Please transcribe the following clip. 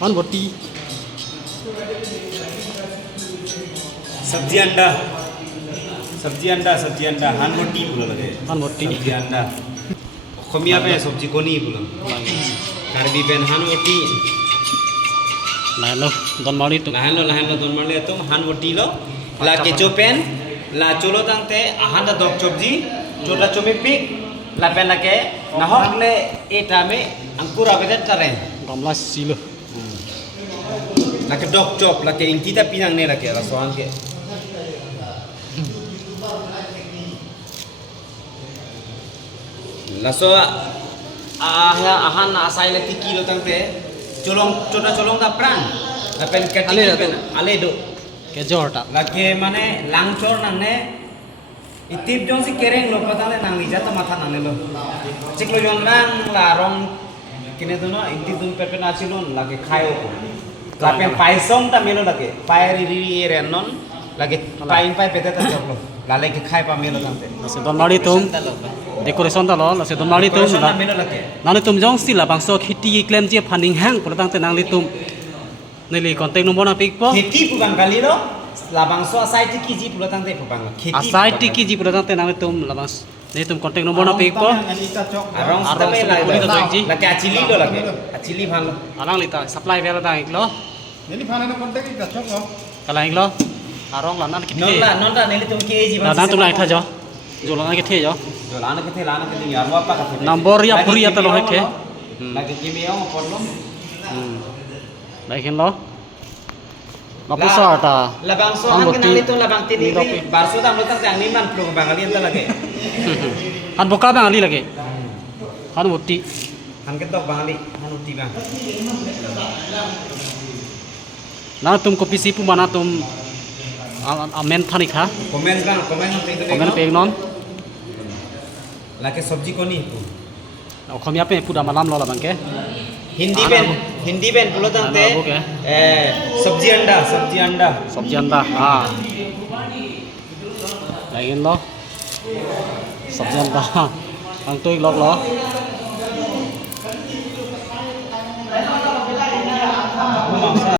Pan roti. सब्जी अंडा हान रोटी बोला लगे Pan roti. सब्जी अंडा खमिया पे सब्जी कोनी बोला कार्बी पेन हान रोटी Nah lo, don mali tu. lahan lo don मारले तुम हान रोटी लो ला केचो पेन ला चोलो तंगते हान दा दok चोबजी चोला चोमी पिक ला पेन लगे नहक ले एटा में अंकुर आवेदन करें Gamla silo. laki dok chop laki inti ta pinang ne laki rasuan ke laso ahan asai lati kilo tangte colong da prang lapen kati pen ale do Kejor tak. laki mane langcor nang ne itip jong si kereng lo patale nang lija to matha nang lo cik lo jong rang larong kine to no inti dun pepen achilon laki khayo lapen paisong ta melo lagi pairi riri renon lagi pain pai pete ta choklo lale ke khai pa melo tangte Nasi don mali tum. Decoration ta lo, nasi don mali tum. na melo lagi Nang tum jong sila bangso khiti claim je paning hang pulatang te nang litum. Nili kontek nombor na pik po. kheti pugang kali lo labang so asai ti kiji pulo tangte pupang kheti Asai tiki ji pulatang te nang litum labas. Ni tum kontek nombor na pik po. arong sta pe lagi lagi achili lo lagi achili bhalo Alang lita supply vela ta iklo. Jadi mana nak kontak kita cok lo? Kala iklo. Arong lanan kiti. non la neli tum keji ban Lanan tum lai tha jo. Jo lanan kiti jo. jo lana ke lana ke ni arwa pa ka Nombor ya puri ya talo heke. lagi kimi ong porlo Lai khen lo. Mapusa ta. labang so Ang han roti. kenal itu labang tini Ni lopi. barso tam lo tang ni man pro bangali enta lagi Han boka bang ali lagi. Han roti. han ketok bangali han uti bang Na tum kopi sipu mana tum amen thanik ha. komen bang komen itu Komen pe non. lagi sabji ko ni Khomia pe puda malam lo la bangke. Hindi पेन पुलो तंगते Ano, okay. सब्जी अंडा Sabji anda. Ha. Lain lo. Sabji anda. Ang tuig lok lo.